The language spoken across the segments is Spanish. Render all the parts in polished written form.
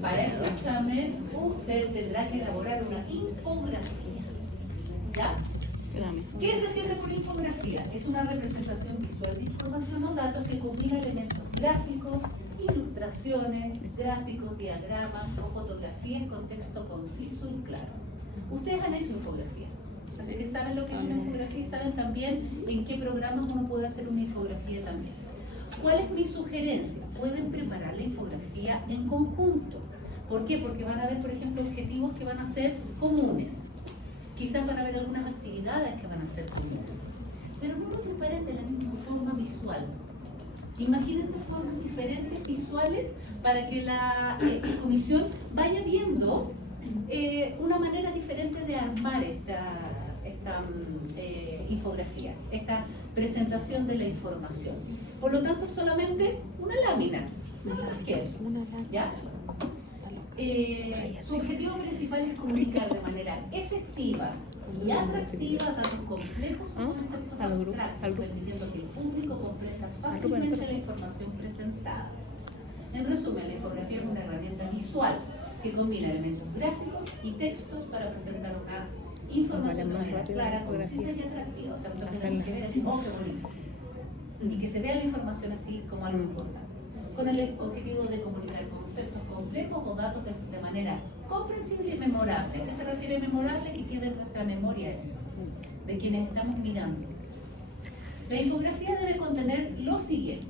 Para este examen, usted tendrá que elaborar una infografía. ¿Ya? ¿Qué se entiende por infografía? Es una representación visual de información o datos que combina elementos gráficos, ilustraciones, gráficos, diagramas o fotografías con texto conciso y claro. Ustedes han hecho infografías, así que saben lo que es una infografía y saben también en qué programas uno puede hacer una infografía también. ¿Cuál es mi sugerencia? Pueden preparar la infografía en conjunto. ¿Por qué? Porque van a haber, por ejemplo, objetivos que van a ser comunes. Quizás van a haber algunas actividades que van a ser comunes. Pero no lo preparen de la misma forma visual. Imagínense formas diferentes visuales para que la comisión vaya viendo una manera diferente de armar esta infografía, esta presentación de la información. Por lo tanto, solamente una lámina, nada más que eso. ¿Ya? Su objetivo principal es comunicar de manera efectiva y atractiva datos complejos y conceptos abstractos, permitiendo que el público comprenda fácilmente la información presentada. En resumen, la infografía es una herramienta visual que combina elementos gráficos y textos para presentar una información de manera clara, concisa y atractiva. O sea, no se puede ver así, oh, qué bonito. Ni que se vea la información así como algo importante. Con el objetivo de comunicar conceptos complejos o datos de manera comprensible y memorable. ¿A qué se refiere memorable? Que quede en nuestra memoria eso, de quienes estamos mirando. La infografía debe contener lo siguiente.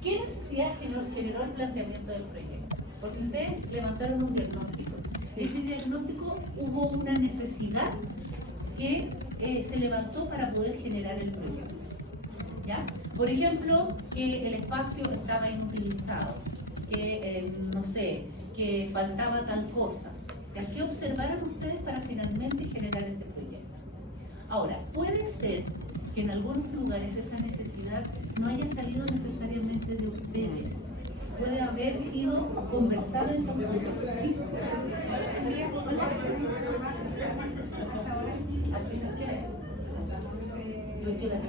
¿Qué necesidad generó el planteamiento del proyecto? Porque ustedes levantaron un diagnóstico. Ese diagnóstico hubo una necesidad que se levantó para poder generar el proyecto. ¿Ya? Por ejemplo, que el espacio estaba inutilizado, que, no sé, que faltaba tal cosa. ¿Qué observaron ustedes para finalmente generar ese proyecto? Ahora, puede ser que en algunos lugares esa necesidad no haya salido necesariamente de ustedes. Puede haber sido conversado en conjunto. ¿Sí? Aquí no quiere. No quiere la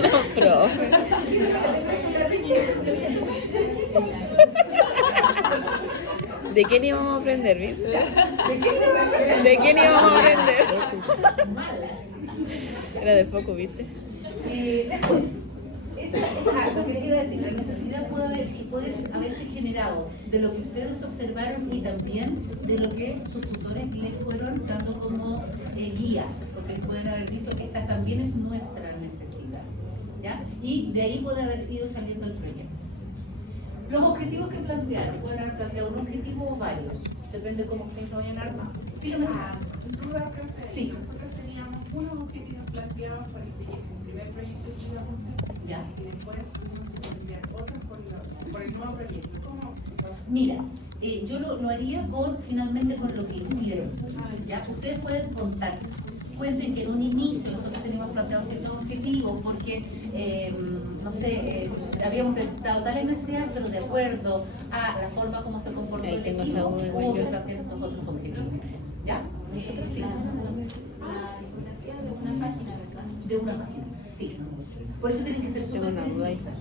No, profe. ¿De quién íbamos a aprender, viste? ¿De quién íbamos a aprender? Era del foco, ¿viste? Después, lo que les iba a decir, la necesidad puede haberse generado de lo que ustedes observaron y también de lo que sus tutores les fueron dando como guía, porque les pueden haber dicho que esta también es nuestra necesidad, ¿ya? Y de ahí puede haber ido saliendo el proyecto. Los objetivos que plantearon, pueden haber planteado un objetivo o varios, depende de cómo ustedes lo vayan a armar. Dígame. Duda, profe. Sí. Nosotros teníamos unos objetivos planteados por el primer proyecto que íbamos a hacer. Ya. Y después tuvimos que plantear otros por el nuevo proyecto. ¿Cómo? Mira, yo lo haría finalmente con lo que hicieron. ¿Ya? Ustedes pueden contar. Cuenten que en un inicio nosotros teníamos planteado ciertos objetivos porque, no sé, habíamos detectado tales necesidades, pero de acuerdo a la forma como se comportó el equipo, hubo que plantear estos otros objetivos. ¿Ya? Nosotros sí. De una página, sí. Por eso tienen que ser súper precisas.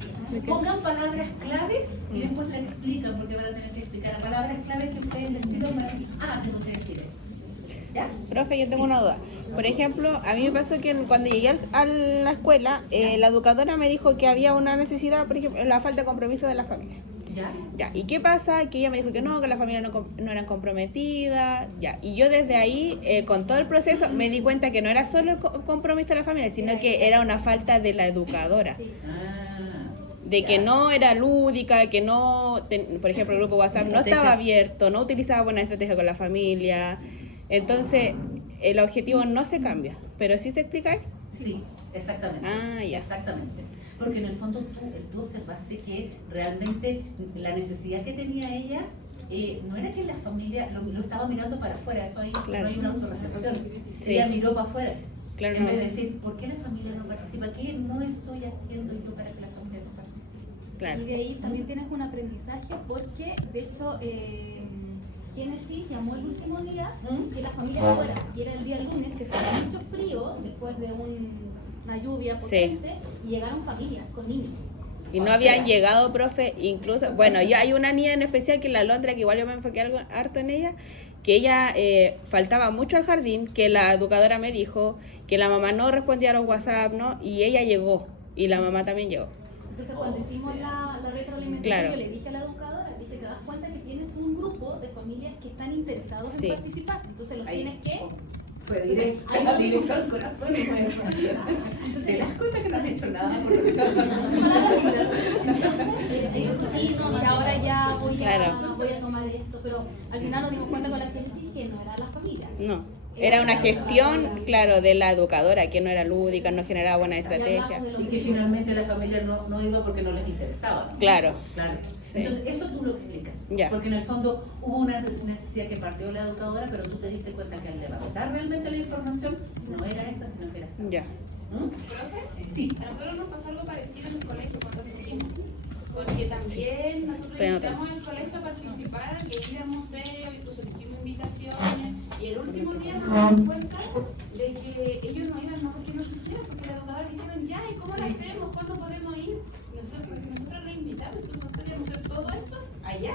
Pongan palabras claves y después la explican, porque van a tener que explicar las palabras claves que ustedes les sirvan para decir, tengo que decir esto. ¿Ya? Profe, yo tengo una duda. Por ejemplo, a mí me pasó que cuando llegué a la escuela, la educadora me dijo que había una necesidad, por ejemplo, la falta de compromiso de la familia. ¿Ya? Ya, ¿y qué pasa? Que ella me dijo que la familia no eran comprometidas, ya. Y yo desde ahí, con todo el proceso, me di cuenta que no era solo el compromiso de la familia, sino que era una falta de la educadora. Sí. De que no era lúdica, que no, por ejemplo, el grupo WhatsApp no estaba abierto, no utilizaba buena estrategia con la familia. Entonces, el objetivo no se cambia, pero ¿sí se explica eso? Sí, exactamente. Ya. Exactamente. Porque en el fondo tú observaste que realmente la necesidad que tenía ella no era que la familia lo estaba mirando para afuera, eso ahí Claro. no hay una autorreflexión. Sí. Ella miró para afuera. Claro, en no. vez de decir, ¿por qué la familia no participa? ¿Qué no estoy haciendo yo para que la familia no participe? Claro. Y de ahí también tienes un aprendizaje porque, de hecho, Génesis llamó el último día que la familia fuera. Y era el día lunes, que se hacía mucho frío, después de una lluvia potente, y llegaron familias con niños. Y no habían llegado, profe, incluso, bueno, ya hay una niña en especial que es la Londra, que igual yo me enfoqué algo harto en ella, que ella faltaba mucho al jardín, que la educadora me dijo que la mamá no respondía a los WhatsApp, ¿no? Y ella llegó, y la mamá también llegó. Entonces, cuando hicimos la retroalimentación, Claro. yo le dije a la educadora, le dije, te das cuenta que tienes un grupo de familias que están interesados en participar, entonces los tienes que... Fue directo al corazón y fue eso. Entonces, ¿Te das cuenta que no has hecho nada? Entonces, sí, no, o sea, ahora ya voy a, Claro. voy a tomar esto, pero al final nos dimos cuenta con la Génesis que no era la familia. No, era una gestión, claro, de la educadora, que no era lúdica, no generaba buena estrategia. Y que finalmente la familia no iba porque no les interesaba. Claro. Claro. Sí. Entonces, eso tú lo explicas. Ya. Porque en el fondo hubo una necesidad que partió de la educadora, pero tú te diste cuenta que al levantar realmente la información no era esa, sino que era esta. Ya. ¿Profe? Sí. A nosotros nos pasó algo parecido en el colegio cuando asistimos. Porque también nosotros Pero no invitamos al colegio a participar, que ir al museo, incluso le hicimos invitaciones. Y el último día nos dimos cuenta de que ellos no iban, no porque no quisieran, porque la educadora dijeron, ya, ¿y cómo lo hacemos? ¿Cuándo podemos ir? Y nosotros, pues, si nosotros reinvitamos, entonces nosotros íbamos a hacer todo esto allá.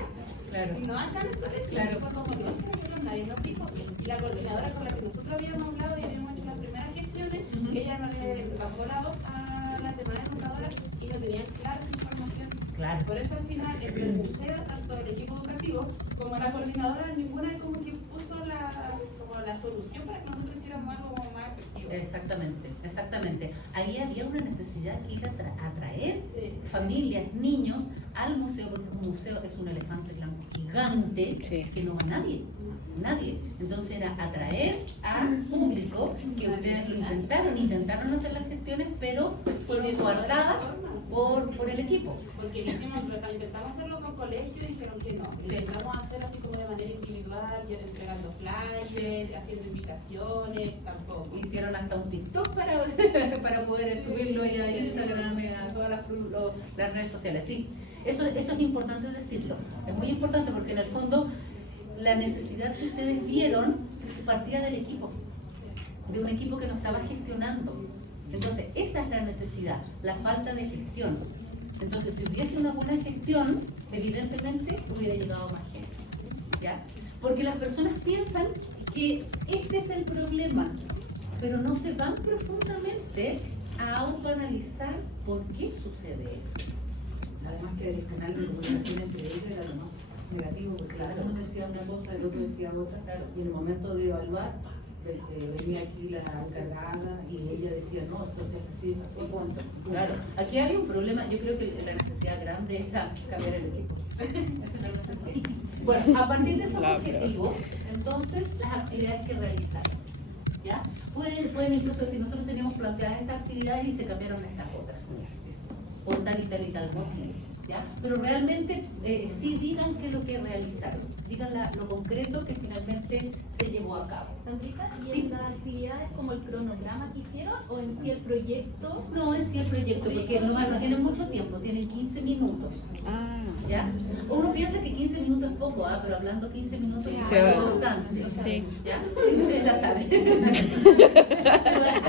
Claro. Y no acá en el colegio. Claro. Fue como que nosotros nadie nos dijo. Y la coordinadora con la que nosotros habíamos hablado y habíamos hecho las primeras gestiones, ella no le bajó la voz a las demás educadoras y no tenían clara esa información. Claro. Por eso al final, entre el museo, tanto el equipo educativo como la coordinadora, ninguna como que puso como la solución para que nosotros hiciéramos algo como más efectivo. Exactamente, exactamente. Ahí había una necesidad que ir a atraer Sí. familias, niños al museo, porque un museo es un elefante blanco gigante Sí. que no va nadie. Entonces era atraer al público, que ustedes lo intentaron hacer las gestiones, pero fueron coartadas por el equipo. Porque intentamos hacerlo con colegio y dijeron que no. Sí. Intentamos hacer así como de manera individual, yo entregando flyers, haciendo invitaciones, tampoco. Hicieron hasta un TikTok para poder subirlo ya a Instagram, a todas las redes sociales. Sí, eso es importante decirlo. Es muy importante porque en el fondo la necesidad que ustedes vieron partía del equipo, de un equipo que no estaba gestionando. Entonces, esa es la necesidad, la falta de gestión. Entonces, si hubiese una buena gestión, evidentemente hubiera llegado más gente. ¿Ya? Porque las personas piensan que este es el problema, pero no se van profundamente a autoanalizar por qué sucede eso. Además que el canal de comunicación entre ellos era lo más negativo, porque uno decía una cosa, el otro decía otra, y en el momento de evaluar, venía aquí la encargada y ella decía, no, esto se hace así, Y punto. Claro, aquí hay un problema, yo creo que la necesidad grande es cambiar el equipo. Esa es la necesidad. Bueno, a partir de esos objetivos, entonces las actividades que realizaron. ¿Ya? Pueden incluso decir, nosotros teníamos planteadas estas actividades y se cambiaron estas otras. O tal y tal motivo. ¿Ya? Pero realmente sí digan qué es lo que realizaron. Digan lo concreto que finalmente se llevó a cabo. Sandrita, ¿y Sí. en las actividades como el cronograma que hicieron o en sí el proyecto? No es sí el proyecto, porque no tienen mucho tiempo, tienen 15 minutos. Ah, ¿Ya? Uno piensa que 15 minutos es poco, pero hablando 15 minutos es Se va. importante. Sí. ¿Ya? Sí, ustedes la saben.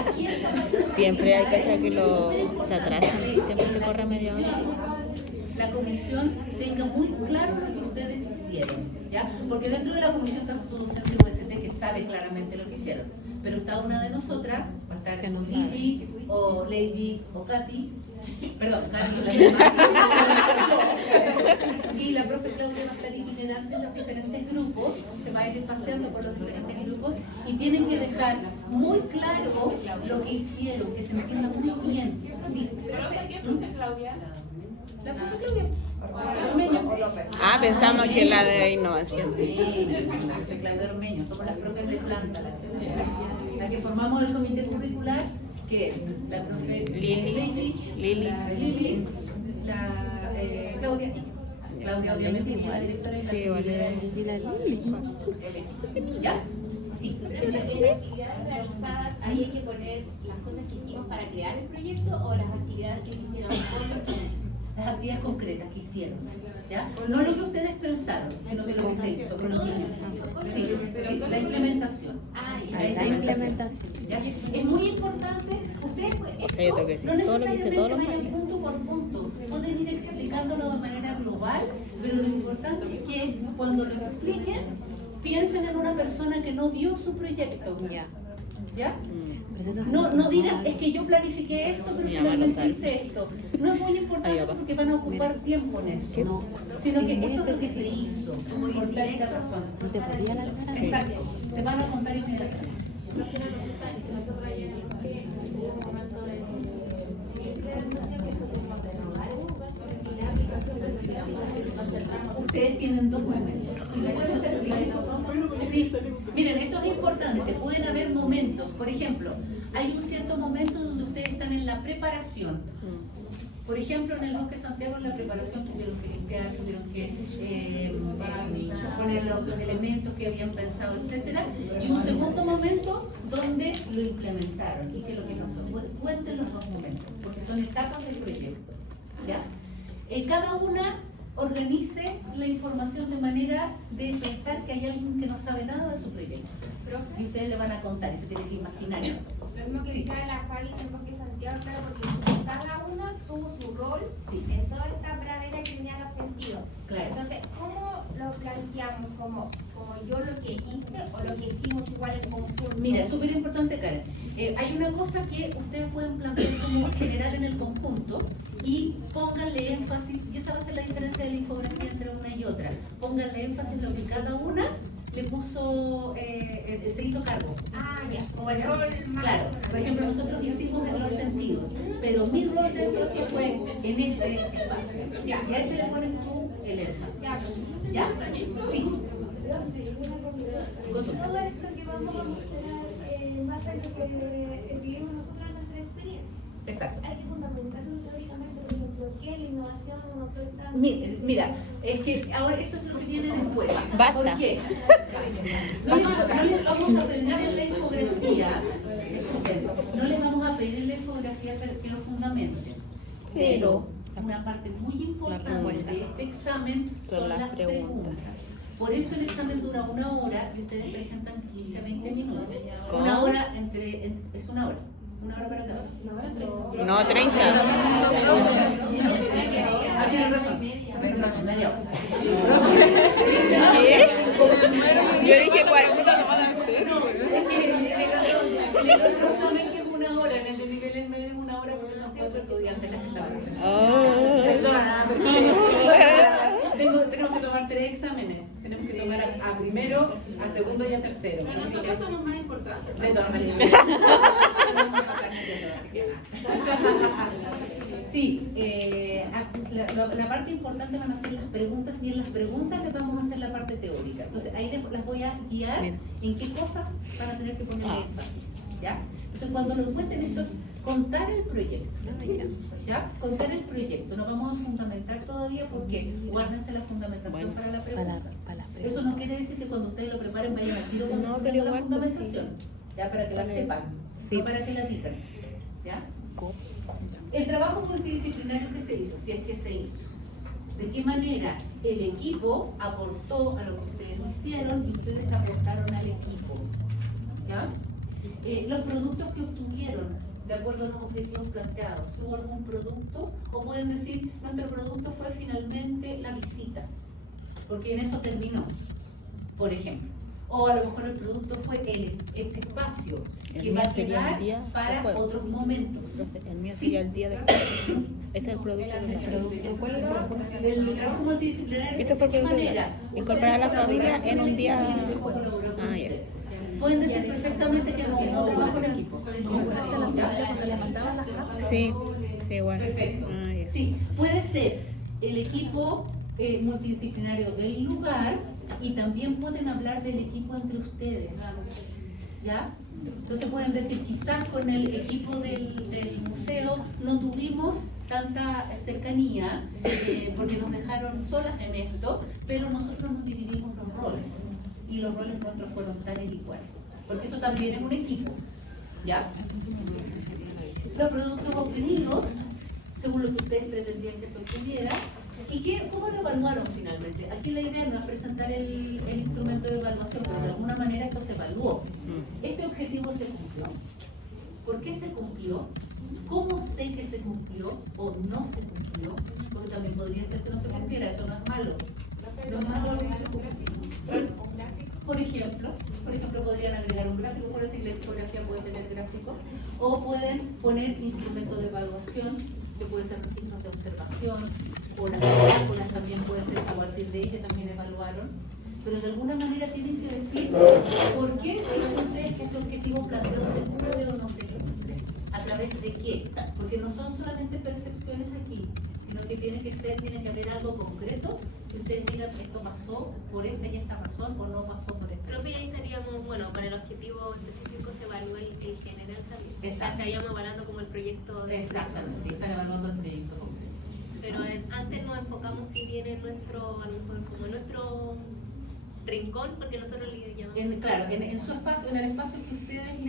Aquí en esta parte Siempre hay que que lo súper importante se atrasan, siempre se la corre media hora. La comisión tenga muy claro lo que ustedes hicieron, ¿ya? Porque dentro de la comisión está su docente UST que sabe claramente lo que hicieron, pero está una de nosotras, va a estar Que no Lili o Lady o Katy, perdón, Katy, y la profe Claudia va a estar itinerante en los diferentes grupos, se va a ir paseando por los diferentes grupos y tienen que dejar muy claro lo que hicieron, que se entienda muy bien. Sí, ¿Profe qué, profe Claudia? la profe Claudia Ormeño. Ah, pensamos que la de innovación. La profe Claudia Ormeño, somos las profes de planta, la que formamos el comité curricular, que es la profe Lili. la Claudia, Claudia obviamente que es la directora y la Sí, vale. Y la Lili. ¿Ya? Sí. Pero las actividades realizadas, ahí hay que poner las cosas que hicimos para crear el proyecto o las actividades que se hicieron con los niños. las actividades concretas que hicieron, ¿ya? No lo que ustedes pensaron, sino que lo que se hizo. Sí, la implementación. La implementación. ¿Ya? Es muy importante, ustedes O sea, yo tengo que decir no todo lo que hice todos los necesariamente años. vayan punto por punto, pueden ir explicándolo de manera global, pero lo importante es que cuando lo expliquen, piensen en una persona que no vio su proyecto. Ya. ¿Ya? Preséntase. No digan, es que yo planifiqué esto, pero Mi mamá lo finalmente sabe. hice esto. No es muy importante Ahí eso va. porque van a ocupar tiempo en eso. No. Sino que esto es lo que se hizo, por tal y tal razón. ¿No te podía alargar? Exacto, se van a contar inmediatamente. Ustedes tienen dos momentos. Y puede ser sí. Miren, esto es importante. Pueden haber momentos. Por ejemplo, hay un cierto momento donde ustedes están en la preparación. Por ejemplo, en el Bosque Santiago, en la preparación tuvieron que limpiar, tuvieron que poner los elementos que habían pensado, etcétera. Y un segundo momento donde lo implementaron. ¿Y qué es lo que pasó? Cuenten los dos momentos, porque son etapas del proyecto. ¿Ya? Cada una organice la información de manera de pensar que hay alguien que no sabe nada de su proyecto. Y ustedes le van a contar y se tienen que imaginar. Lo mismo que Sí. decía la Javi en Bosque Santiago, claro, porque cada uno tuvo su rol Sí. en toda esta pradera que tenía los sentidos. Claro. Entonces, ¿cómo lo planteamos? ¿Como yo lo que hice o lo que hicimos igual en conjunto? Mira, es súper importante, Karen. Hay una cosa que ustedes pueden plantear como general en el conjunto y pónganle énfasis, y esa va a ser la diferencia de la infografía entre una y otra. Pónganle énfasis en lo que cada una le puso, se hizo cargo. Ah, ya, como el rol más Claro, personal. por ejemplo, nosotros hicimos en los sentidos, pero mi rol dentro de esto fue en este espacio. Ya, y a ese le pones tú el énfasis. ¿Ya? Sí. Consulta. Todo esto que vamos a mostrar en base a lo que vivimos nosotros en nuestra experiencia. Exacto. Hay que fundamentarlo teóricamente, por ejemplo, que la innovación no fue tan... Mira, es que ahora eso es lo que viene después. Basta. ¿Por qué? No les vamos a aprender en la infografía, escuchen, no les vamos a pedir en la infografía que lo fundamenten. Pero una parte muy importante de este examen son las preguntas. Por eso el examen dura 1 hora y ustedes presentan 15 a 20 minutos. Una hora es 1 hora. 1 hora para cada uno. No, 30. Ah, tienen razón, media hora. ¿Qué? Yo dije 40. No, es que en el otro examen que es 1 hora, en el de niveles medios es 1 hora porque son 4 estudiantes las que están presentes. Perdona, tenemos que tomar 3 exámenes. Tenemos que tomar a primero, a segundo y a tercero. Pero nosotros somos más importantes. De todas maneras. Sí, la parte importante van a ser las preguntas y en las preguntas les vamos a hacer la parte teórica. Entonces ahí les voy a guiar en qué cosas van a tener que ponerle énfasis. ¿Ya? Entonces cuando lo cuenten esto es contar el proyecto. ¿Ya? Contar el proyecto. No vamos a fundamentar todavía porque guárdense la fundamentación para la pregunta. Eso no quiere decir que cuando ustedes lo preparen vayan al tiro con la fundamentación. ¿Ya? Para que la sepan. No para que la digan. ¿Ya? El trabajo multidisciplinario que se hizo, si es que se hizo. ¿De qué manera el equipo aportó a lo que ustedes hicieron y ustedes aportaron al equipo? ¿Ya? Los productos que obtuvieron de acuerdo a los objetivos planteados. ¿Hubo algún producto? O pueden decir, nuestro producto fue finalmente la visita, porque en eso terminó, por ejemplo. O a lo mejor el producto fue este espacio que va a quedar para otros momentos. El mío sería el día de es el producto ¿Cuál era? El trabajo multidisciplinario. Este fue el ¿De qué producto. manera? Incorporar a la familia en un día. Y el equipo colaboró con Ah, ya. ustedes. Pueden decir perfectamente que no hubo trabajo en equipo. Cuando le mandaban las cartas. Sí, sí, igual. Perfecto. Ah, ya. Sí, puede ser el equipo multidisciplinario del lugar y también pueden hablar del equipo entre ustedes. ¿Ya? Entonces pueden decir, quizás con el equipo del museo no tuvimos tanta cercanía porque nos dejaron solas en esto, pero nosotros nos dividimos los roles y los roles nuestros fueron tales y cuales, porque eso también es un equipo. ¿Ya? Los productos obtenidos según lo que ustedes pretendían que se obtuviera. ¿Y cómo lo evaluaron finalmente? Aquí la idea no es presentar el instrumento de evaluación, pero de alguna manera esto se evaluó. Este objetivo se cumplió. ¿Por qué se cumplió? ¿Cómo sé que se cumplió o no se cumplió? Porque también podría ser que no se cumpliera, eso no es malo. No es malo que no se cumpla. Por ejemplo, podrían agregar un gráfico, por decir, la infografía puede tener gráfico, o pueden poner instrumentos de evaluación, que puede ser registros de observación, o las cálculas también puede ser a partir de ellos también evaluaron, pero de alguna manera tienen que decir por qué creen ustedes que este objetivo planteado se cumple o no se cumple, a través de qué, porque no son solamente percepciones aquí, sino que tiene que haber algo concreto que ustedes digan esto pasó por esta y esta razón o no pasó por esta. Profe, ahí estaríamos, bueno, con el objetivo específico se evalúa el general también. Exacto. Estaríamos evaluando como el proyecto de... Exactamente, están evaluando el proyecto completo. Pero antes nos enfocamos si bien en nuestro, a lo mejor como en nuestro rincón, porque nosotros le llamamos... Claro, en su espacio, en el espacio que ustedes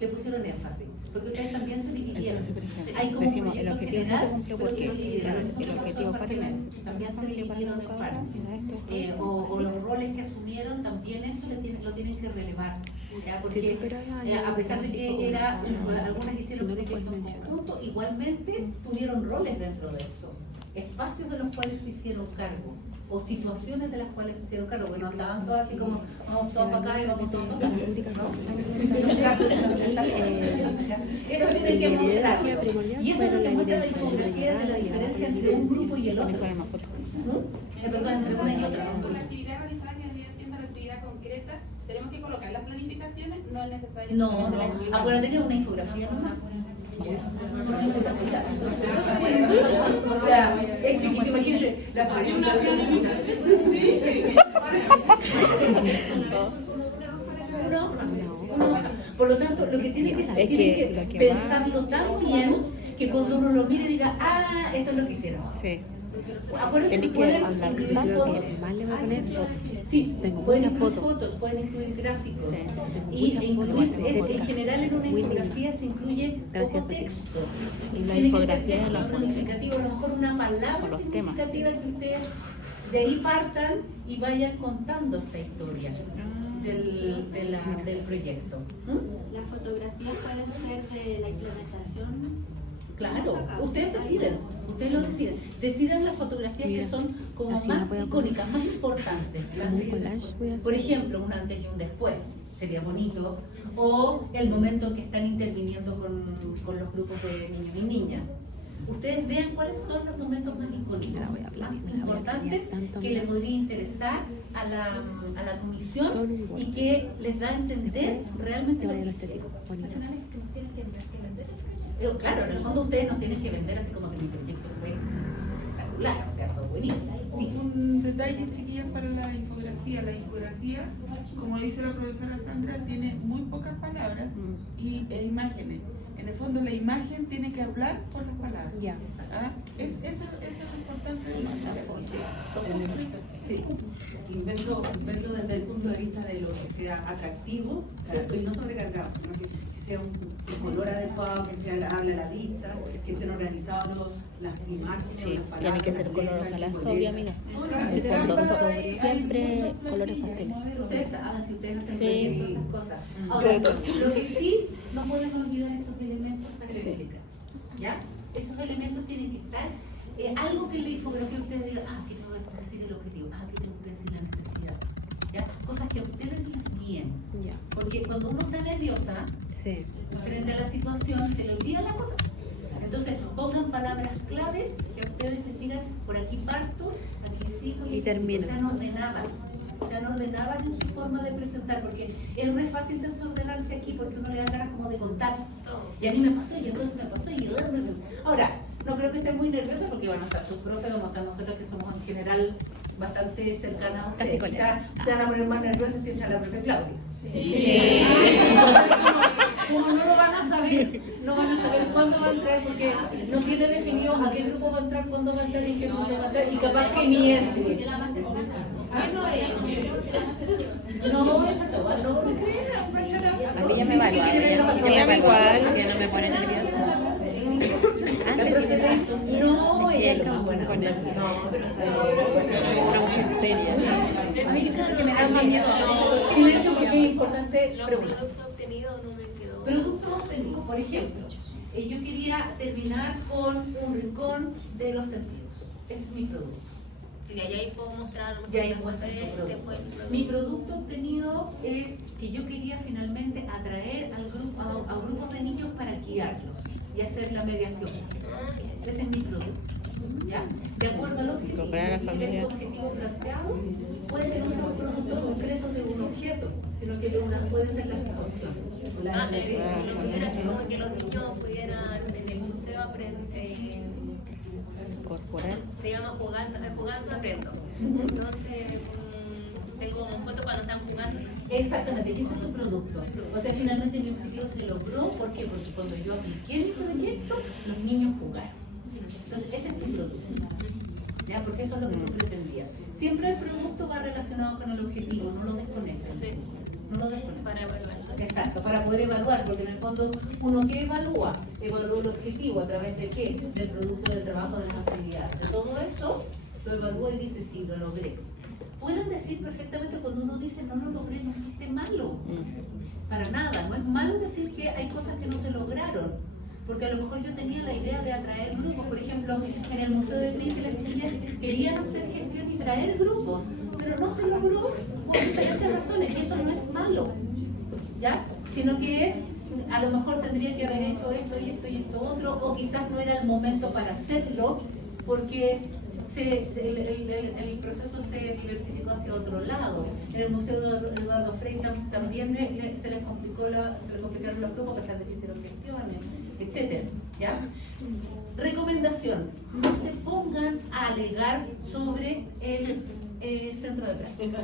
le pusieron énfasis, porque ustedes también se dividieron. Entonces, por ejemplo, Hay como decimos, un el proyecto objetivo sí general, se cumplió pero porque se dividieron. el objetivo para También se dividieron en partes. O los roles que asumieron, también eso lo tienen que relevar. ¿Ya? Porque a pesar de que algunas hicieron proyectos en conjunto, igualmente tuvieron roles dentro de eso. Espacios de los cuales se hicieron cargo. O situaciones de las cuales se hicieron cargo, porque no estaban todas así como vamos todos para acá y vamos todos para acá. Se hicieron cargo de la cierta. Eso tiene que mostrar. Y eso es lo que muestra la infografía de la diferencia entre un grupo y el otro. Perdón, entre una y otra. Con la actividad realizada que vendría siendo la actividad concreta, tenemos que colocar las planificaciones, no es necesario. No, acuérdate que es una infografía, ¿no? O sea, es chiquito, imagínense las presentaciones. Por lo tanto, lo que tiene que ser, tienen que pensarlo tan bien que cuando uno lo mire diga, ah, esto es lo que hicieron. Sí. Acuérdense que pueden incluir fotos. Más le voy a poner fotos. Sí, Tengo pueden muchas incluir fotos. fotos, pueden incluir gráficos. Sí, Y muchas incluir, fotos. en general en una Muy infografía se incluye Gracias poco a ti. texto. Y la Tiene que infografía ser es la texto foto. significativo, a lo mejor una Con palabra los temas. significativa que ustedes de ahí partan y vayan contando esta historia del proyecto. Las fotografías pueden ser de la implementación. Claro, ustedes lo deciden. Deciden las fotografías que son como así más me voy a icónicas, más importantes. Como un collage voy a hacer. Por ejemplo, un antes y un después, sería bonito. O el momento en que están interviniendo con los grupos de niños y niñas. Ustedes vean cuáles son los momentos más icónicos, más importantes que le podría interesar a la comisión y que les da a entender realmente lo que hicieron. Claro, en el fondo ustedes nos tienen que vender así como que mi proyecto fue espectacular, o sea, fue buenísimo. Sí. Un detalle, chiquillas, para la infografía. La infografía, como dice la profesora Sandra, tiene muy pocas palabras e imágenes. En el fondo, la imagen tiene que hablar por las palabras. Ya. ¿Ah? Eso es lo importante de la infografía. Sí, y verlo desde el punto de vista de lo que sea atractivo, ¿cierto? Y no sobrecargado, sino que sea un color adecuado, que sea agradable a la vista, que estén organizados las imágenes, Sí, las palabras. tiene que ser las color, letras, ojalá chicos, sobrio, amiga. El fondo, siempre colores pasteles. Ustedes saben, si ustedes hacen Sí. proyectos, esas cosas. Ahora, lo que sí, no podemos olvidar estos elementos para explicar. ¿Ya? Esos elementos tienen que estar, algo que en la infografía ustedes digan, que tengo que decir el objetivo, que tengo que decir la necesidad. ¿Ya? Cosas que a ustedes les guíen. Ya. Porque cuando uno está nerviosa, Sí. frente a la situación, se le olvida la cosa. Entonces, pongan palabras claves que ustedes les digan, por aquí parto, aquí sigo Y termino. sean ordenadas en su forma de presentar, porque es re fácil desordenarse aquí porque uno le da ganas como de contar. Y a mí me pasó, y entonces me pasó, y ahora, no creo que estén muy nerviosas porque van a estar sus profes, vamos a estar nosotros que somos en general bastante cercanas a ustedes. Casi Quizás se van a poner más nerviosas si entra la profe Claudia. Sí. Como no lo van a saber, no van a saber cuándo va a entrar porque no tiene definido a qué grupo va a entrar, cuándo va a entrar y qué grupo va a entrar y capaz que ni entre. A mí ya me vale. Sí, a mí igual. Ya no me pone nerviosa. La profe A mí yo siento que me da más miedo. Silencio porque es importante Los preguntar. productos obtenidos no me quedó. Productos obtenidos. Por ejemplo, yo quería terminar con un rincón de los sentidos. Ese es mi producto. Y ahí puedo mostrar Ya ahí muestra tu producto. fue el producto. Mi producto obtenido es que yo quería finalmente atraer al grupo, a grupos de niños para guiarlos y hacer la mediación. Ese es mi producto. ¿Ya? De acuerdo al objetivo, Incorporar a la familia. el objetivo planteado puede ser un producto concreto de un objeto, sino que puede ser la situación. Lo que era así como que los niños pudieran en el museo aprender. Corporal. Se llama jugando aprendo. Entonces, tengo como fotos cuando están jugando. Exactamente, y ese es tu producto. O sea, finalmente mi objetivo se logró. ¿Por qué? Porque cuando yo apliqué mi proyecto, los niños jugaron. Entonces, ese es tu producto. ¿Ya? Porque eso es lo que tú pretendías. Siempre el producto va relacionado con el objetivo, no lo desconectes. No lo desconectes. Para evaluar. Exacto, para poder evaluar, porque en el fondo uno que evalúa el objetivo a través de qué, del producto del trabajo de esa actividad. De todo eso, lo evalúa y dice, sí, lo logré. Pueden decir perfectamente cuando uno dice, no lo logré, no es que esté malo. Para nada, no es malo decir que hay cosas que no se lograron. Porque a lo mejor yo tenía la idea de atraer grupos. Por ejemplo, en el Museo de Print las chiquillas querían hacer gestión y traer grupos, pero no se logró por diferentes razones, y eso no es malo, ¿ya? Sino que es, a lo mejor tendría que haber hecho esto y esto y esto otro, o quizás no era el momento para hacerlo, porque el proceso se diversificó hacia otro lado. En el Museo de Eduardo Frei también se les complicaron los grupos a pesar de que hicieron gestiones, etcétera, ¿ya? Recomendación: no se pongan a alegar sobre el centro de práctica,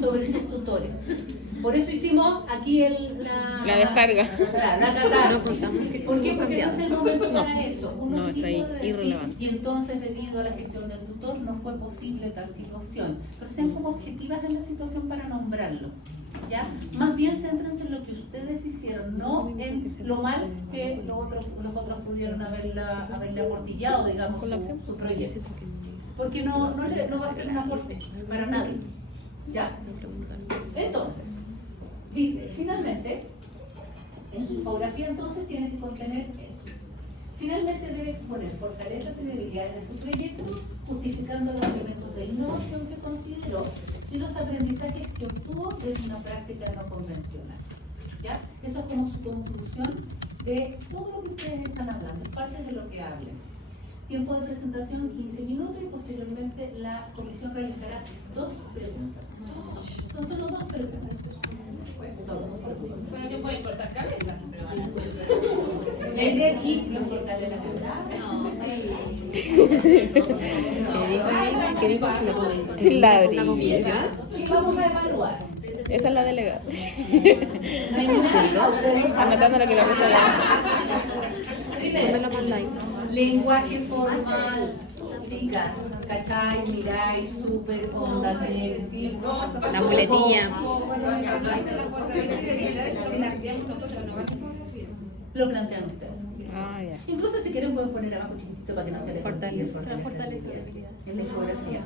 sobre sus tutores. Por eso hicimos aquí la descarga. La catarsis. ¿Por qué? Porque no es el momento para eso. Uno sí está ahí, puede decir, irrelevante. y entonces debido a la gestión del tutor no fue posible tal situación. Pero sean como objetivas en la situación para nombrarlo. ¿Ya? Más bien céntrense en lo que ustedes hicieron, no en lo mal que los otros pudieron haberle aportillado, digamos, su proyecto. Porque no va a ser un aporte para nadie. ¿Ya? Entonces, dice, finalmente, en su infografía entonces tiene que contener eso. Finalmente debe exponer fortalezas y debilidades de su proyecto, justificando los elementos de innovación que consideró y los aprendizajes que obtuvo de una práctica no convencional. ¿Ya? Eso es como su conclusión de todo lo que ustedes están hablando, es parte de lo que hablen. Tiempo de presentación 15 minutos y posteriormente la comisión realizará 2 preguntas. Son solo 2 preguntas. Solo 2 preguntas. Bueno, yo puedo cortar cabeza, pero La idea aquí no es cortarle la cabeza. ¿Qué dijo? Sin ladrillo. Y vamos a evaluar. Esa es la delegada. No hay nada. Anotando lo que la profesora. Lenguaje formal, chicas, ¿cachai? Miráis, súper, onda, ¿sí? La muletilla. Lo plantean ustedes. Ah, ya. Incluso si quieren pueden poner abajo chiquitito para que no se les Fortaleza. olvide fortaleza en la infografía.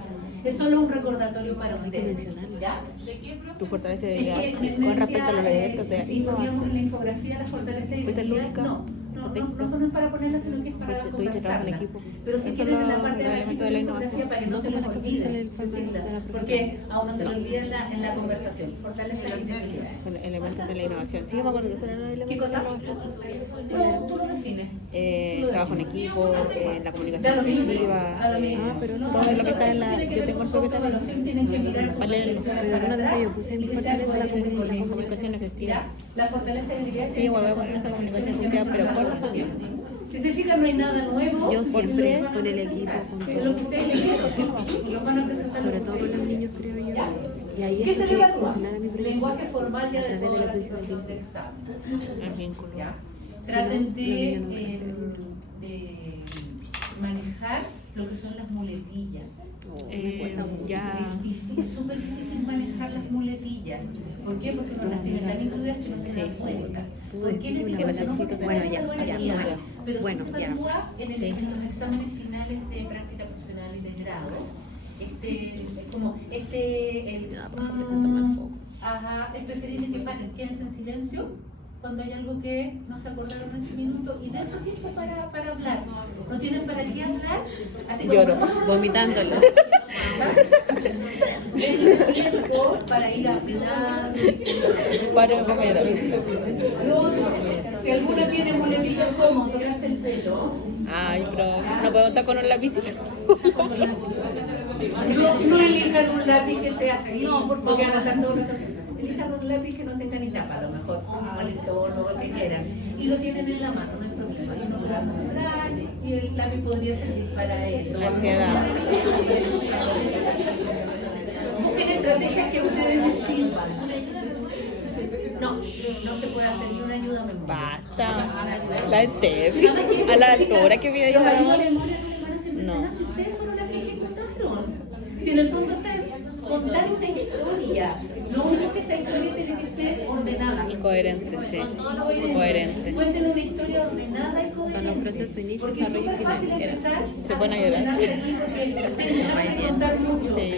Es solo un recordatorio para ustedes. ¿Ya? ¿de qué profe? Tu fortaleza de Es que debilidad me con respecto a los decía, elementos de si poníamos en la innovación. infografía la fortaleza y ¿Fuiste debilidad, lúdica? no es para ponerla, sino que es para Porque tuviste trabajo en conversarla. equipo. Pero si Eso quieren en la lo- parte de los la elementos de la infografía, para que no se les olvide decirla, porque a uno se le olvida en la conversación. Fortaleza y debilidad. Con elementos de la innovación. Sí, yo me acuerdo que esos eran los elementos ¿Qué cosa? de la innovación. No, tú lo defines. Trabajo en equipo, la Da comunicación lo mismo, efectiva. da lo mismo. pero eso todo lo que está en la. Tiene que Yo ver tengo con el su propio también. autoevaluación, tienen que mirar sus Vale, reflexiones pero para una vez atrás yo puse mi y que sean fortaleza la coherentes con eso. Comunicación efectiva. ¿Ya? La fortaleza y debilidad. Sí, igual voy a poner esa comunicación efectiva, pero por Si se fijan, no hay nada nuevo. Yo siempre Lo van a con el presentar. equipo, con Es todo. lo que ustedes quieren, los van a presentar. Sobre todo con los niños, creo yo. ¿Ya? Y ahí ¿Qué es se le que evalúa? funcionara mi proyecto. Lenguaje formal ya A de través de toda la la situación de examen. el vínculo. ¿Ya? Si Traten no, de los niños no de manejar lo que son las muletillas. Ya. Es súper difícil manejar las muletillas. ¿Por qué? Porque no las tienen tan incluidas que no se dan cuenta. ¿Por qué les digo eso? No porque se Bueno, tengan ya, que evaluar ya, aquí, ya. pero Bueno, sí se ya. evalúa en los exámenes finales de práctica profesional y de grado, es preferible que paren, quédense en silencio cuando hay algo que no se acordaron en ese minuto y den su tiempo para hablar. No tienen para qué hablar, así como Lloro, vomitándolo. den tiempo para ir a cenar. Paro un poco llorar. Si alguna tiene muletillas, ¿cómo? Tocarse el pelo. Ay, pero no puedo estar con un lapicito. No elijan un lápiz que sea así, porque van a estar todos los cosas. Elijan un lápiz que no tenga ni tapa, a lo mejor, un paletón o lo que quieran. Y lo tienen en la mano, no hay problema. Y uno puede mostrar y el lápiz podría servir para eso. La ansiedad. Busquen estrategias que ustedes les sirvan. No se puede hacer ni una ayuda memorial. Basta. La Estefi. A la altura que pide ayuda. No. Si ustedes fueron las que ejecutaron. Si en el fondo ustedes contar una historia, lo único que esa historia tiene que ser ordenada. Y coherente, sí. Coherente. Cuenten una historia ordenada y Con un proceso coherente. inicio, Porque es desarrollo y súper fácil final. empezar Se pone a llorar. Tienen que contar mucho. Sí.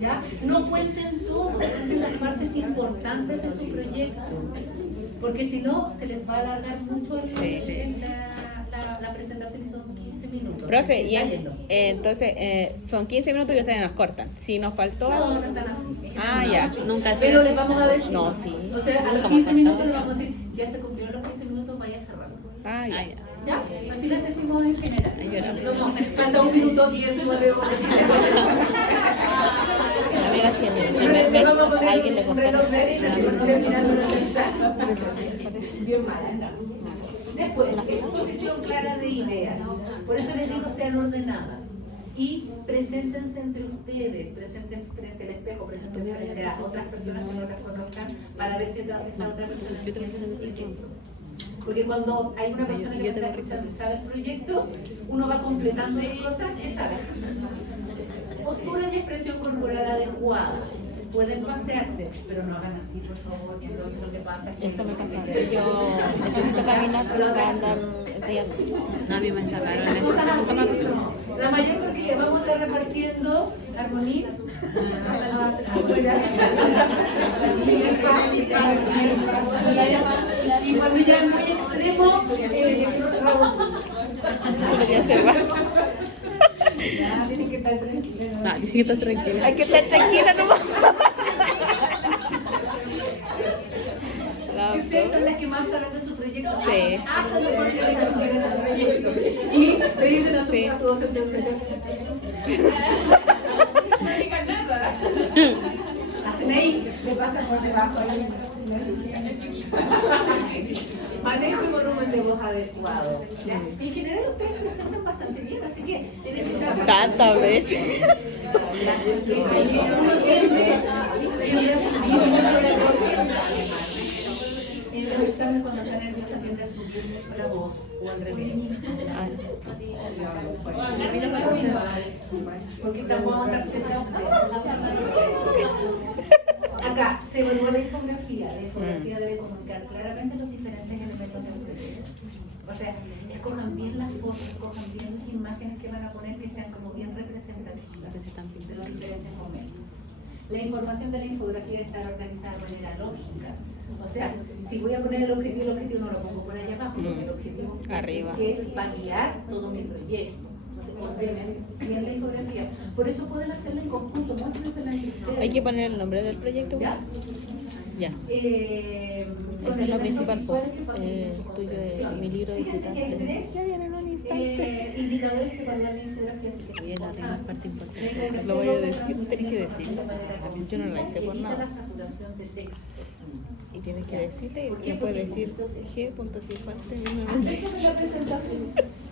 ¿Ya? No cuenten todo, cuenten las partes importantes de su proyecto. Porque si no, se les va a alargar mucho la presentación y son 15 minutos. Profe, y Ensáyenlo. entonces son 15 minutos y ustedes nos cortan. Si nos faltó algo. No están así. Ah, ya. Nunca sé. Pero les vamos a decir. No, sí. O sea, a los 15 minutos les vamos a decir, ya se cumplieron los 15 minutos, vaya a cerrar. Ah, ya. ¿Ya? Así les decimos en general. Ay, lloramos. Así como, falta 1 minuto, 10, 9, 8, 7, 8. Amiga, Le vamos a poner alguien le un cortó. reloj de arena si no terminando la entrevista. Bien mala. Después, exposición clara de ideas. Por eso les digo, sean ordenadas. Y preséntense entre ustedes, presenten frente al espejo, presenten frente a otras personas que no las conozcan para ver si esa otra persona entiende el proyecto. Porque cuando hay una persona que está escuchando y sabe el proyecto, uno va completando las cosas y sabe. Postura y expresión corporal adecuada. Pueden pasearse, pero no hagan así, por favor, que entonces lo que pasa es que... Eso me pasa. Yo necesito caminar para andar ensayando. No, a mí me sacaron eso. Cosas así. La mayor porque que vamos a estar repartiendo armonía. Y cuando ya es muy extremo, Podría ser más. ya tienen que estar tranquilos. No, tiene que estar tranquila. Hay que estar tranquila nomás. Si ustedes son las que más saben de su proyecto, Sí. hasta lo porque le consideran el proyecto. Y le dicen a su docente, no digan nada. Hacen ahí, le pasan por debajo. Manejo y volumen de voz adecuado. ¿Ya? Y en general ustedes presentan bastante bien, así que tienen que estar... Tantas veces. Uno tiende a subir mucho la voz. En los exámenes cuando está nerviosa tiende a subir mucho la voz o al revés. Porque tampoco vamos a estar cerca. Acá se evalúa la infografía. La infografía debe comunicar claramente los diferentes elementos del proyecto. O sea, escojan bien las fotos, escojan bien las imágenes que van a poner que sean como bien representativas de los diferentes momentos. La información de la infografía debe estar organizada de manera lógica. O sea, si voy a poner el objetivo no lo pongo por allá abajo, porque el objetivo Arriba. es que va a guiar todo mi proyecto. Entonces, bien la infografía. Por eso pueden hacerla en conjunto, muéstrensela entre ustedes. Hay que poner el nombre del proyecto. ¿Ya? Ya. Esa es la principal, tuyo de mi libro de Fíjense que hay visitantes. tres indicadores que evaluar la infografía. Así que Bien, la regla es parte importante. Lo voy a decir, tenés que decirlo. Yo no la hice por evita nada. la saturación de texto. Y tienes que decirle que puede decir G.50 Antes de la presentación,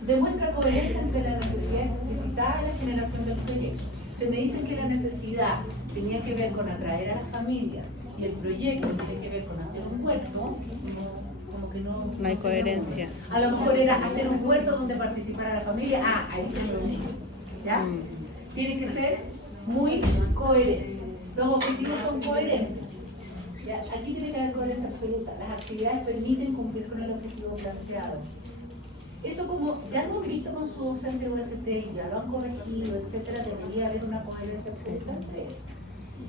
demuestra coherencia entre la necesidad explicitada y la generación del proyecto. Se me dice que la necesidad tenía que ver con atraer a las familias y el proyecto tiene que ver con hacer un huerto, como que no hay se coherencia. reúne. A lo mejor era hacer un huerto donde participara la familia, ahí se reunió. ¿Ya? Tiene que ser muy coherente. Los objetivos son coherentes. ¿Ya? Aquí tiene que haber coherencia absoluta. Las actividades permiten cumplir con el objetivo planteado. Eso como ya lo han visto con su docente de UST, ya lo han corregido, etcétera, debería haber una coherencia absoluta entre eso.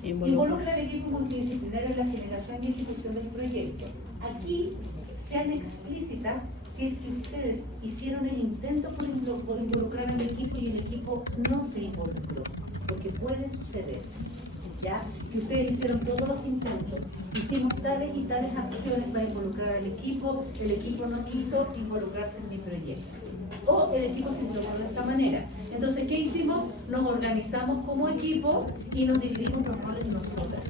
Involucra al equipo multidisciplinario en la generación y ejecución del proyecto. Aquí sean explícitas si es que ustedes hicieron el intento por involucrar al equipo y el equipo no se involucró, porque puede suceder, ¿ya? Que ustedes hicieron todos los intentos, hicimos tales y tales acciones para involucrar al equipo, el equipo no quiso involucrarse en mi proyecto. O el equipo se involucró de esta manera. Entonces, ¿qué hicimos? Nos organizamos como equipo y nos dividimos los roles nosotras.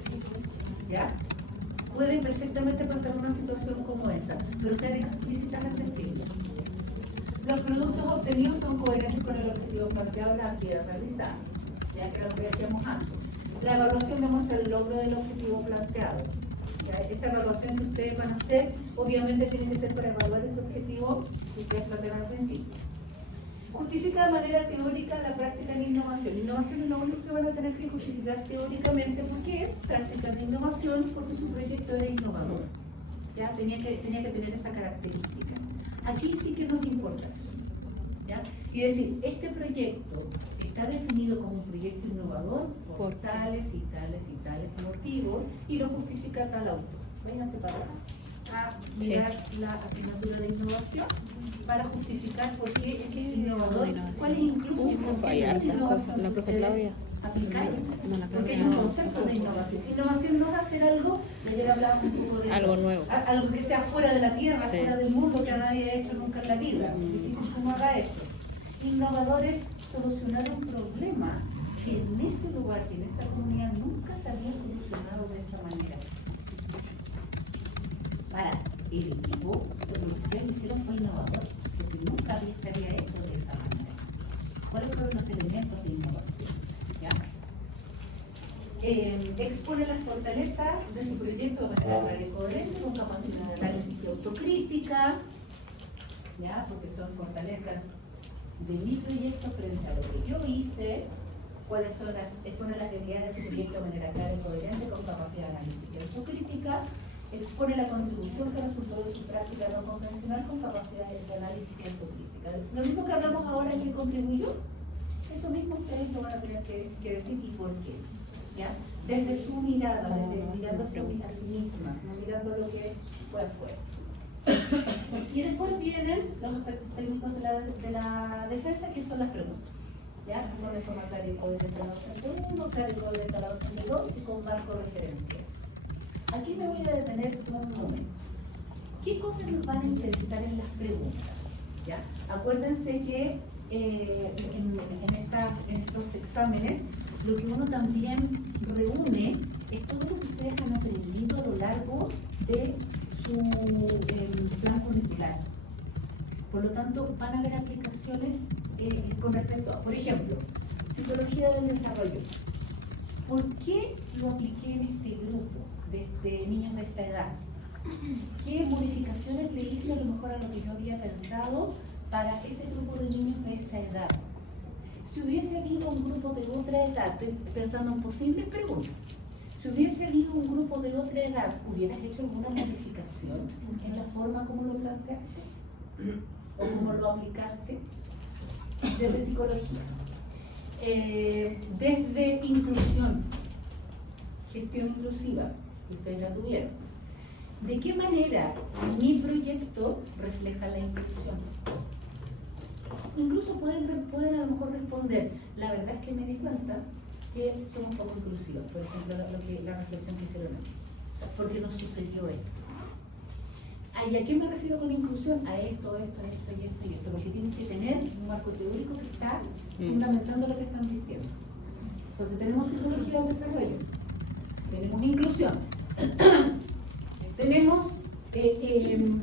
¿Ya? Puede perfectamente pasar una situación como esa, pero ser explícitas al principio. Los productos obtenidos son coherentes con el objetivo planteado en la actividad realizada, ya que era lo que decíamos antes. La evaluación demuestra el logro del objetivo planteado. ¿Ya? Esa evaluación que ustedes van a hacer, obviamente tiene que ser para evaluar ese objetivo que ustedes plantearon al principio. Justifica de manera teórica la práctica de innovación. Innovación es lo único que van a tener que justificar teóricamente porque es práctica de innovación, porque su proyecto era innovador. ¿Ya? Tenía que tener esa característica. Aquí sí que nos importa eso. ¿Ya? Y decir, este proyecto está definido como un proyecto innovador por tales y tales y tales motivos y lo justifica tal autor. Véngase para acá a mirar la asignatura de innovación para justificar por qué es innovador, cuál es incluso la profe Claudia. Aplicar, porque hay un concepto de innovación. Innovación no es hacer algo, de ayer hablábamos un poco de algo nuevo, algo que sea fuera de la tierra, fuera del mundo, que nadie ha hecho nunca en la vida. Es difícil cómo haga eso. Innovador es solucionar un problema que en ese lugar, que en esa comunidad nunca se había solucionado de esa manera. Para el equipo, lo que ustedes hicieron fue innovador, porque nunca se había hecho de esa manera. ¿Cuáles fueron los elementos de innovación? ¿Ya? Expone las fortalezas de su proyecto de manera clara y coherente, con capacidad de análisis y autocrítica, ¿ya? Porque son fortalezas de mi proyecto frente a lo que yo hice, cuáles son expone las debilidades de su proyecto de manera clara y coherente, con capacidad de análisis y autocrítica. Expone la contribución que resultó de su práctica no convencional con capacidad de análisis y autocrítica. Lo mismo que hablamos ahora que contribuyó, eso mismo ustedes lo van a tener que decir y por qué. ¿Ya? Desde su mirada, desde mirándose a sí mismas, no mirando lo que fue afuera. Y después vienen los aspectos técnicos de la defensa, que son las preguntas. ¿Ya? Una de forma clara y coherente a la docente 1, clara y coherente a la docente 2 y con marco referencial. Aquí me voy a detener un momento. ¿Qué cosas nos van a interesar en las preguntas? ¿Ya? Acuérdense que en estos exámenes lo que uno también reúne es todo lo que ustedes han aprendido a lo largo de su plan curricular. Por lo tanto, van a haber aplicaciones con respecto a, por ejemplo, psicología del desarrollo. ¿Por qué lo apliqué en este grupo de niños de esta edad? ¿Qué modificaciones le hice a lo mejor a lo que yo había pensado para ese grupo de niños de esa edad? Si hubiese habido un grupo de otra edad, estoy pensando en posibles preguntas, si hubiese habido un grupo de otra edad, ¿hubieras hecho alguna modificación en la forma como lo planteaste? ¿O cómo lo aplicaste? Desde psicología. Desde inclusión, gestión inclusiva, ustedes la tuvieron. ¿De qué manera mi proyecto refleja la inclusión? Incluso pueden a lo mejor responder, la verdad es que me di cuenta que somos poco inclusivos, por ejemplo, la reflexión que hicieron aquí, porque nos sucedió esto. ¿Y a qué me refiero con inclusión? A esto y esto. Lo que tienen que tener un marco teórico que está fundamentando lo que están diciendo. Entonces tenemos psicología del desarrollo, tenemos inclusión, tenemos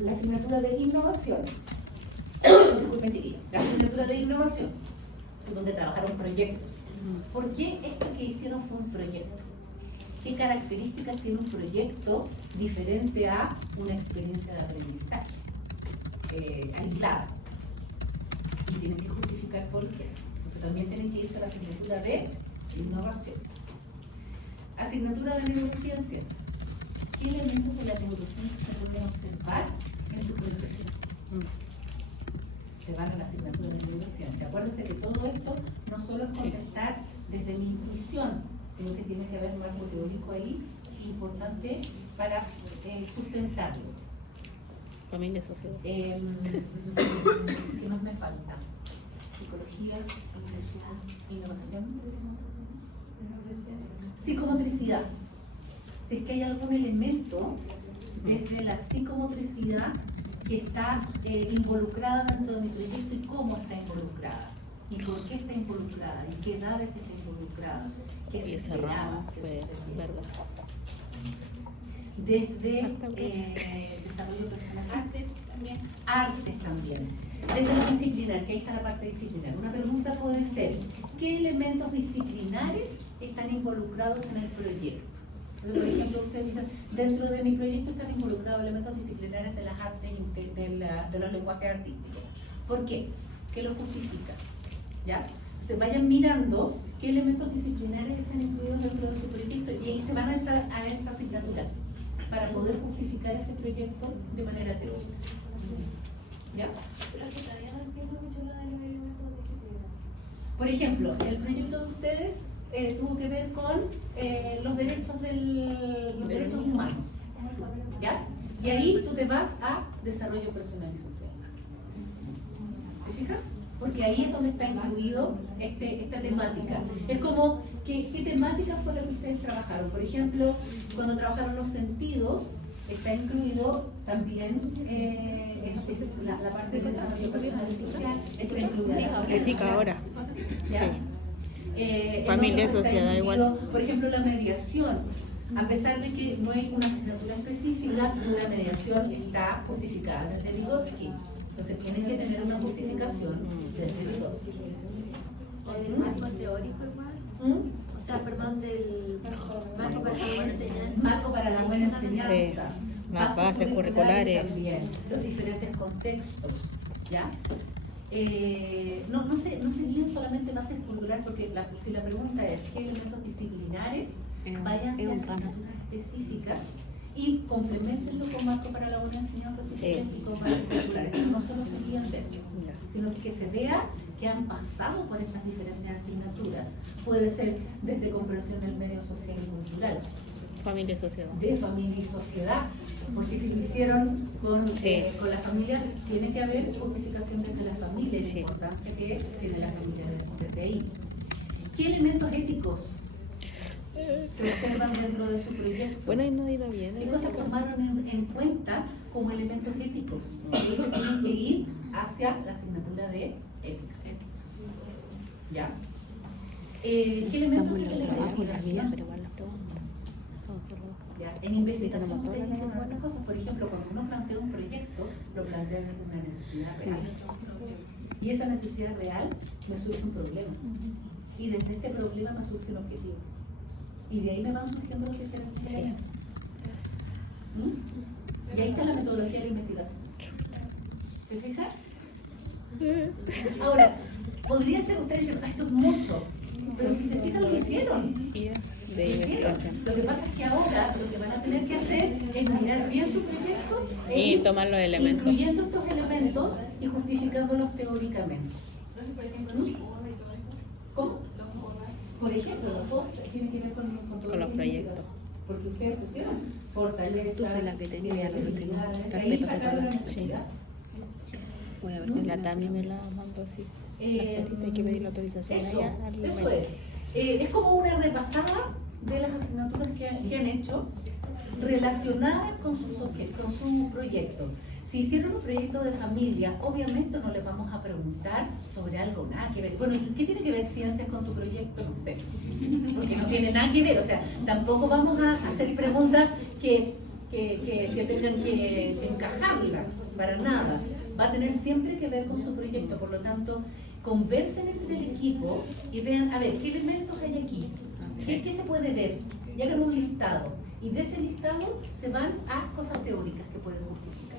la asignatura de innovación, disculpen chiquillos, la asignatura de innovación, donde trabajaron proyectos. ¿Por qué esto que hicieron fue un proyecto? ¿Qué características tiene un proyecto diferente a una experiencia de aprendizaje aislada? Y tienen que justificar por qué. Entonces también tienen que irse a la asignatura de innovación. Asignatura de neurociencias. ¿Qué elementos de la neurociencia se pueden observar en tu proyecto? se van a la asignatura de neurociencia. Acuérdense que todo esto no solo es contestar desde mi intuición, sino que tiene que haber un marco teórico ahí importante para sustentarlo. Familia, sociedad. ¿Qué más me falta? Psicología, innovación. Psicomotricidad. Si es que hay algún elemento desde la psicomotricidad que está involucrada dentro de mi proyecto y cómo está involucrada. Y por qué está involucrada, en qué edades está involucrada, qué se esperaba que sucediera. Desde desarrollo personal. Artes también. Desde lo disciplinar, que ahí está la parte disciplinar. Una pregunta puede ser, ¿qué elementos disciplinares están involucrados en el proyecto? Entonces, por ejemplo, ustedes dicen, dentro de mi proyecto están involucrados elementos disciplinares de las artes y de los lenguajes artísticos. ¿Por qué? ¿Qué lo justifica? ¿Ya? Entonces vayan mirando qué elementos disciplinares están incluidos dentro de su proyecto y ahí se van a esa asignatura para poder justificar ese proyecto de manera teórica. ¿Ya? Pero que todavía no entiendo mucho lo de los elementos disciplinares. Por ejemplo, el proyecto de ustedes tuvo que ver con los derechos humanos. ¿Ya? Y ahí tú te vas a desarrollo personal y social. ¿Te fijas? Porque ahí es donde está incluido esta temática. Es como, ¿qué temática fue la que ustedes trabajaron? Por ejemplo, cuando trabajaron los sentidos, está incluido también la parte de desarrollo personal y social, está incluida. Ética ahora. ¿Ya? Sí. Familia, sociedad, igual. Por ejemplo, la mediación. A pesar de que no hay una asignatura específica, la mediación está justificada desde Vygotsky. Entonces tienen que tener una justificación desde Vygotsky. ¿Del marco teórico igual? O sea, perdón, del marco para la buena enseñanza. Marco para la buena enseñanza. Sí. Las bases curriculares. También, los diferentes contextos. ¿Ya? No se guíen solamente bases curriculares, porque si la pregunta es ¿qué elementos disciplinares? Váyanse a asignaturas específicas y complementenlo con marco para la buena enseñanza y con bases curriculares. Pero no solo se guían de eso, sino que se vea que han pasado por estas diferentes asignaturas. Puede ser desde comprensión del medio social y cultural. Familia y sociedad. De familia y sociedad. Porque si lo hicieron con la familia, tiene que haber justificación desde la familia y la importancia que tiene la familia desde ahí. ¿Qué elementos éticos se observan dentro de su proyecto? Bueno, ahí no ha ido bien. ¿Qué cosas tomaron en cuenta como elementos éticos? Y se tienen que ir hacia la asignatura de ética. ¿Ya? ¿Qué elementos de la investigación? ¿Ya? En investigación ustedes dicen algunas cosas. Por ejemplo, cuando uno plantea un proyecto, lo plantea desde una necesidad real. Y esa necesidad real me surge un problema. Y desde este problema me surge un objetivo. Y de ahí me van surgiendo los diferentes elementos. Y ahí está la metodología de la investigación. ¿Se fijan? Ahora, podría ser ustedes dicen, esto es mucho, pero si se fijan lo hicieron. Lo que pasa es que ahora lo que van a tener que hacer es mirar bien su proyecto y tomar los elementos, incluyendo estos elementos y justificándolos teóricamente. ¿Cómo? Por ejemplo, los FOST tienen que ver con los proyectos. Porque ustedes pusieron fortaleza, ahí sacaron la necesidad. Voy a ver que la Tami me la mandó así. Hay que pedir la autorización allá. Eso es. Es como una repasada de las asignaturas que han hecho relacionadas con su proyecto. Si hicieron un proyecto de familia, obviamente no les vamos a preguntar sobre algo nada que ver. Bueno, ¿qué tiene que ver ciencias con tu proyecto? No sé, porque no tiene nada que ver. O sea, tampoco vamos a hacer preguntas que tengan que encajarla, para nada. Va a tener siempre que ver con su proyecto, por lo tanto, conversen entre el equipo y vean, a ver, ¿qué elementos hay aquí? ¿Qué se puede ver? Y hagan un listado. Y de ese listado se van a cosas teóricas que pueden justificar.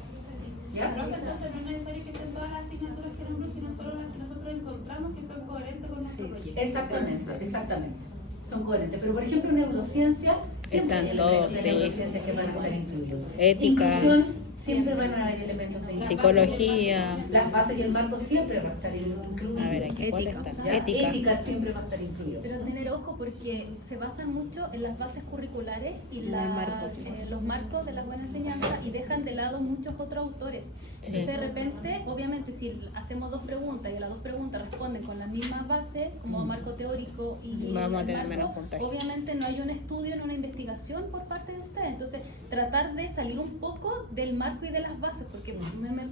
¿Ya? Profe, entonces no es necesario que estén todas las asignaturas que nombró, sino solo las que nosotros encontramos que son coherentes con nuestro proyecto. Exactamente. Son coherentes. Pero por ejemplo, neurociencia Siempre Están hay todos, elementos de sí. neurociencias que van a estar incluidos. Ética. Inclusión, siempre van a haber elementos de Psicología. Las bases y el marco siempre va a estar incluido. A ver, aquí cuál Ética. está. ¿Ya? Ética. Ética siempre va a estar incluido. Pero tener ojo porque se basan mucho en las bases curriculares y En el marco, sí. los marcos de la buena enseñanza y dejan de lado muchos otros autores. Sí. Entonces de repente, obviamente si hacemos dos preguntas y a las dos preguntas responden con las mismas bases, como marco teórico y Vamos a el tener marco, menos puntaje. obviamente no hay un estudio ni una investigación por parte de ustedes. Entonces tratar de salir un poco del marco y de las bases, porque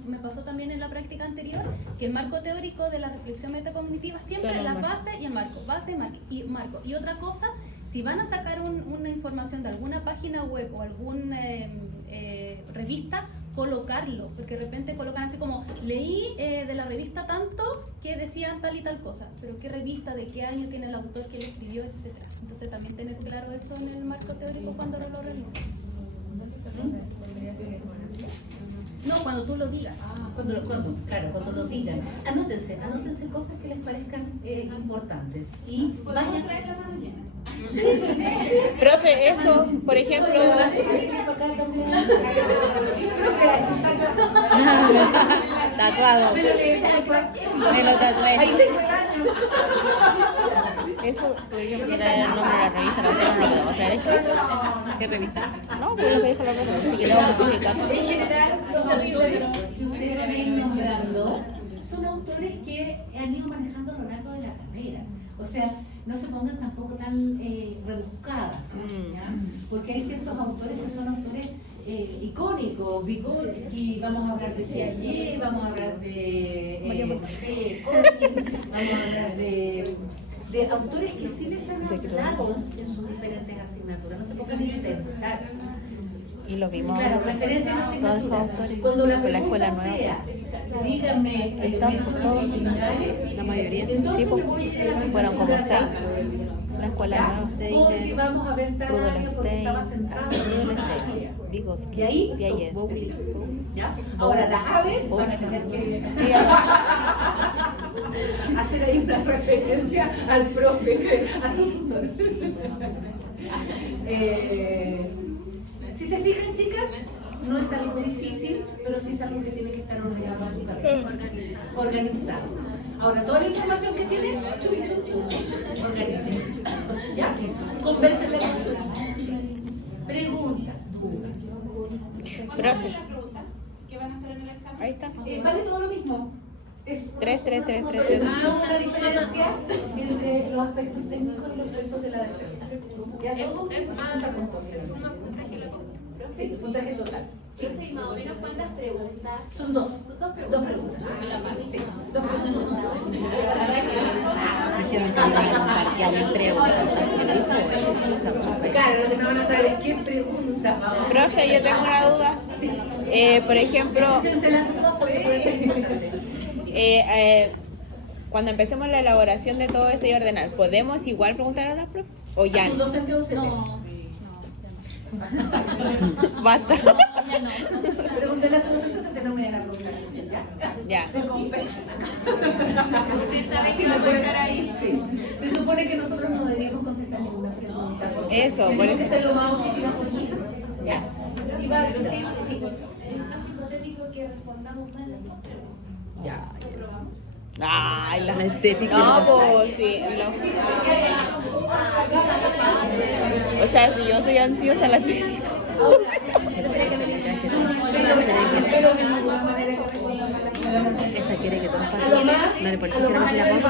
me pasó también en la práctica anterior que el marco teórico de la reflexión metacognitiva siempre Solo es la marco. base y el marco, base y marco. Y otra cosa, si van a sacar una información de alguna página web o alguna revista, colocarlo, porque de repente colocan así como, leí de la revista tanto que decían tal y tal cosa, pero qué revista, de qué año tiene el autor, quién lo escribió, etcétera. Entonces también tener claro eso en el marco teórico cuando lo realizan. No, cuando tú lo digas. Cuando lo digan. Anótense cosas que les parezcan importantes. Y vayan a traer la mano llena. Profe, eso, por ejemplo. Tatuado. Me lo tatué. Eso, por ejemplo, era el nombre de la revista, no lo podemos traer escrito. ¿Qué revista? No, pues lo que dijo la profe, así que tengo que publicar. En general, los autores que ustedes van a ir nombrando son autores que han ido manejando a lo largo de la carrera. O sea, no se pongan tampoco tan rebuscadas, ¿ya? Porque hay ciertos autores que son autores icónicos. Vygotsky, vamos a hablar de Piaget, vamos a hablar de Corkin, vamos a hablar de autores que sí les han hablado en sus diferentes asignaturas. No se pongan a inventar. Y lo vimos. Claro, referencia a la Todos asignatura. esos autores. Cuando la Con la escuela pregunta nueva. sea, díganme elementos disciplinares, La mayoría. entonces Sí, pues, me voy a ir a la fueron como asignatura 6. tal. La escuela ¿Ya? nueva. Porque vamos a ver tal área porque estaba centrado en esta área. Vygotsky. Y ahí, Piaget. ¿ya? Ahora las aves van a tener que hacer ahí una referencia al profe, a su tutor. Si se fijan, chicas, no es algo difícil, pero sí es algo que tiene que estar ordenado a su cabeza. Organizados. Ahora, toda la información que tienen, organicen. ¿Ya? Conversenle con su equipo. Preguntas, dudas. ¿Cuántas son las preguntas que van a hacer en el examen? Ahí está. Vale todo lo mismo. Es Tres. una diferencia entre los aspectos técnicos y los aspectos de la defensa. Ya todo Es es más, puntos. es una puntaje la cosa. Sí, puntaje total. Profe, ¿y más o menos cuántas preguntas? Son dos preguntas. Sí, dos preguntas. Claro, lo que no van a saber es qué preguntas vamos a hacer. Profe, yo tengo una duda. Sí. Por ejemplo, Échense las dudas porque puede ser importante. cuando empecemos la elaboración de todo eso y ordenar, ¿podemos igual preguntar a las profes? ¿O ya Sus no? dos sentidos No. Basta. Pregúntenle a sus docentes que no me vayan a preguntar. Ya. Se compensa. Usted sabe que va a marcar ahí. Sí. Se supone que nosotros no deberíamos contestar ninguna pregunta. porque Eso, por tenemos eso. que ser lo más objetivos posible. ¿Ya? Y va a decir, sí. En caso hipotético que respondamos mal las dos preguntas. Ya. Ay, la Mente No, pues sí. O sea, si yo soy ansiosa, la tengo. Esta quiere que todos A lo más, Dale, por a lo más la